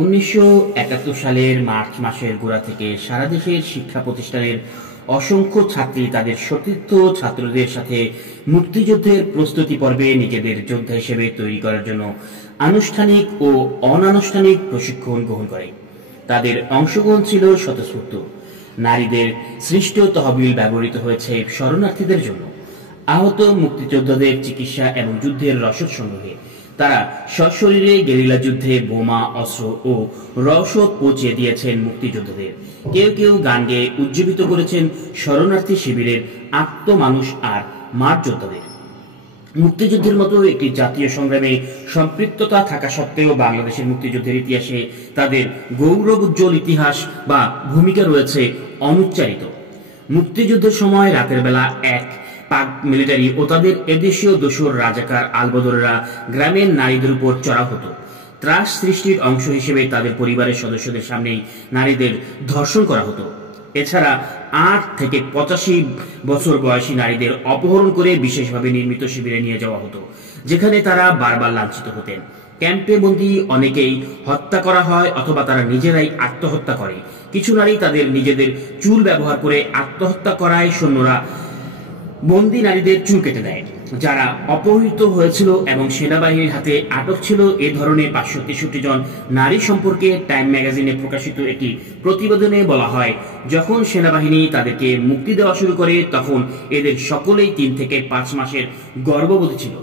1971 সালের মার্চ মাসের গোড়া থেকে সারা দেশের শিক্ষা প্রতিষ্ঠানের অসংখ্য ছাত্রী তাদের সতীর্থ ছাত্রদের সাথে মুক্তিযুদ্ধের প্রস্তুতি পর্বে নিজেদের যোদ্ধা হিসেবে তৈরি করার জন্য আনুষ্ঠানিক ও অনানুষ্ঠানিক প্রশিক্ষণ গ্রহণ করে। তাদের অংশগ্রহণ ছিল স্বতঃস্ফূর্ত। নারীদের সৃষ্ট তহবিল ব্যবহৃত হয়েছে শরণার্থীদের জন্য, আহত মুক্তিযোদ্ধাদের চিকিৎসা এবং যুদ্ধের রসদ সংগ্রহে। তারা সশরীরে গেরিলা যুদ্ধে বোমা, অস্ত্র ও রসদ পৌঁছে দিয়েছেন মুক্তিযোদ্ধাদের। কেউ কেউ গান গেয়ে উজ্জীবিত করেছেন শরণার্থী শিবিরের আত্মমানুষ আর মাঠ যোদ্ধাদের। মুক্তিযুদ্ধের মতো একটি জাতীয় সংগ্রামে সম্পৃক্ততা থাকা সত্ত্বেও বাংলাদেশের মুক্তিযুদ্ধের ইতিহাসে তাদের গৌরবোজ্জ্বল ইতিহাস বা ভূমিকা রয়েছে অনুচ্চারিত। মুক্তিযুদ্ধের সময় রাতের বেলা পাক মিলিটারি ও তাদের এদেশীয় দোসর রাজাকার আলবদরেরা গ্রামের নারীদের উপর চড়াও হতো। ত্রাস সৃষ্টির অংশ হিসেবে তাদের পরিবারের সদস্যদের সামনেই নারীদের ধর্ষণ করা হতো। এছাড়া 8 থেকে 85 বছর বয়সী নারীদের অপহরণ করে বিশেষভাবে নির্মিত শিবিরে নিয়ে যাওয়া হতো, যেখানে তারা বারবার লাঞ্ছিত হতেন। ক্যাম্পে বন্দী অনেকেই হত্যা করা হয় অথবা তারা নিজেরাই আত্মহত্যা করে। কিছু নারী তাদের নিজেদের চুল ব্যবহার করে আত্মহত্যা করায় সৈন্যরা বন্দী নারীদের চুল কেটে দেয়। যারা অপহৃত হয়েছিল এবং সেনাবাহিনীর হাতে আটক ছিল এ ধরনের 563 জন নারী সম্পর্কে টাইম ম্যাগাজিনে প্রকাশিত একটি প্রতিবেদনে বলা হয়, যখন সেনাবাহিনী তাদেরকে মুক্তি দেওয়া শুরু করে তখন এদের সকলেই 3 থেকে 5 মাসের গর্ভবতী ছিল।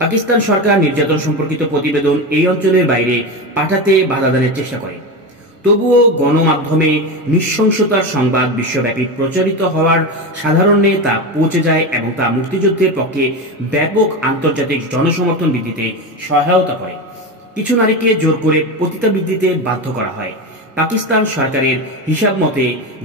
পাকিস্তান সরকার নির্যাতন সম্পর্কিত প্রতিবেদন এই অঞ্চলের বাইরে পাঠাতে বাধাদানের চেষ্টা করে। তবুও গণমাধ্যমে নৃশংসতার সংবাদ বিশ্বব্যাপী প্রচারিত হওয়ার সাধারণে তা পৌঁছে যায় এবং তা মুক্তিযুদ্ধের পক্ষে ব্যাপক আন্তর্জাতিক জনসমর্থন বৃদ্ধিতে সহায়তা করে। কিছু নারীকে জোর করে পতিতাবৃত্তিতে বাধ্য করা হয়। পাকিস্তান সরকারের হিসাব মতে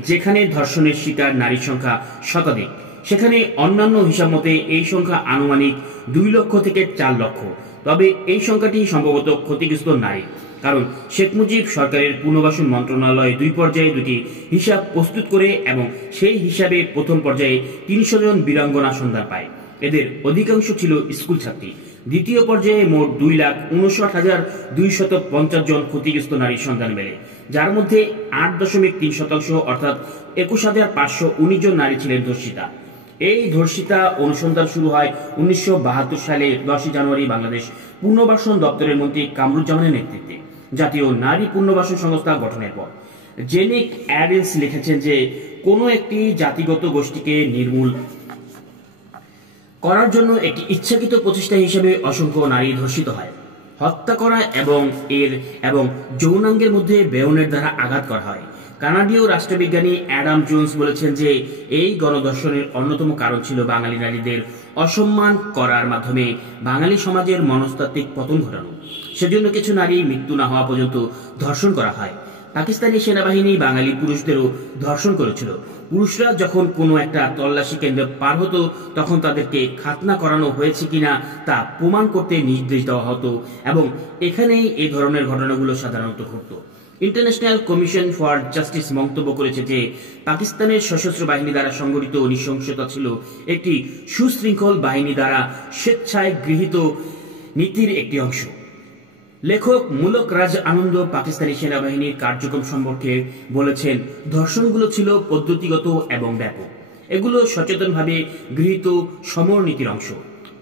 যেখানে ধর্ষণের শিকার নারীর সংখ্যা শতাধিক, সেখানে অন্যান্য হিসাব মতে এই সংখ্যা আনুমানিক 2 লক্ষ থেকে 4 লক্ষ। তবে এই সংখ্যাটি সম্ভবত ক্ষতিগ্রস্ত নারী, কারণ শেখ মুজিব সরকারের পুনর্বাসন মন্ত্রণালয় 2 পর্যায়ে 2টি হিসাব প্রস্তুত করে এবং সেই হিসাবে প্রথম পর্যায়ে 300 জন বীরাঙ্গনা সন্ধান পায়। এদের অধিকাংশ ছিল স্কুল ছাত্রী। দ্বিতীয় পর্যায়ে মোট 2,59,250 জন ক্ষতিগ্রস্ত নারীর সন্ধান মেলে, যার মধ্যে 8.3% অর্থাৎ 21,519 জন নারী ছিলেন ধর্ষিতা। এই ধর্ষিতা অনুসন্ধান শুরু হয় 1972 সালে 10 জানুয়ারি বাংলাদেশ পুনর্বাসন দপ্তরের মন্ত্রী কামরুজ্জামানের নেতৃত্বে জাতীয় নারী পুনর্বাসন সংস্থা গঠনের পর। জেনিক অ্যাডেলস লিখেছেন যে কোনো একটি জাতিগত গোষ্ঠীকে নির্মূল করার জন্য একটি ইচ্ছাকৃত প্রচেষ্টা হিসেবে অসংখ্য নারী ধর্ষিত হয়, হত্যা করা এবং যৌনাঙ্গের মধ্যে বেয়নের দ্বারা আঘাত করা হয়। কানাডীয় রাষ্ট্রবিজ্ঞানী অ্যাডাম জোন্স বলেছেন যে এই গণধর্ষণের অন্যতম কারণ ছিল বাঙালি নারীদের অসম্মান করার মাধ্যমে বাঙালি সমাজের মনস্তাত্ত্বিক পতন ঘটানো। সেজন্য কিছু নারী মৃত্যু না হওয়া পর্যন্ত ধর্ষণ করা হয়। পাকিস্তানি সেনাবাহিনী বাঙালি পুরুষদেরও ধর্ষণ করেছিল। পুরুষরা যখন কোনো একটা তল্লাশি কেন্দ্র পার হতো তখন তাদেরকে খাতনা করানো হয়েছে কিনা তা প্রমাণ করতে নির্দেশ দেওয়া হতো এবং এখানেই এই ধরনের ঘটনাগুলো সাধারণত ঘটত। ইন্টারন্যাশনাল কমিশন ফর জাস্টিস মন্তব্য করেছে যে পাকিস্তানের সশস্ত্র বাহিনী দ্বারা সংগঠিত নৃশংসতা ছিল একটি সুশৃঙ্খল বাহিনী দ্বারা স্বেচ্ছায় গৃহীত নীতির একটি অংশ। লেখক মুলক রাজ আনন্দ পাকিস্তানি সেনাবাহিনীর কার্যক্রম সম্পর্কে বলেছেন, ধর্ষণগুলো ছিল পদ্ধতিগত এবং ব্যাপক। এগুলো সচেতনভাবে গৃহীত সমর নীতির অংশ।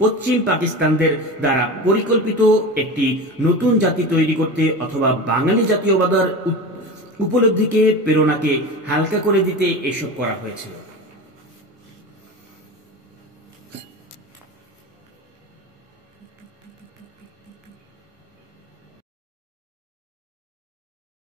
পশ্চিম পাকিস্তানদের দ্বারা পরিকল্পিত একটি নতুন জাতি তৈরি করতে অথবা বাঙালি জাতীয়বাদের উপলব্ধিকে প্রেরণাকে হালকা করে দিতে এসব করা হয়েছিল।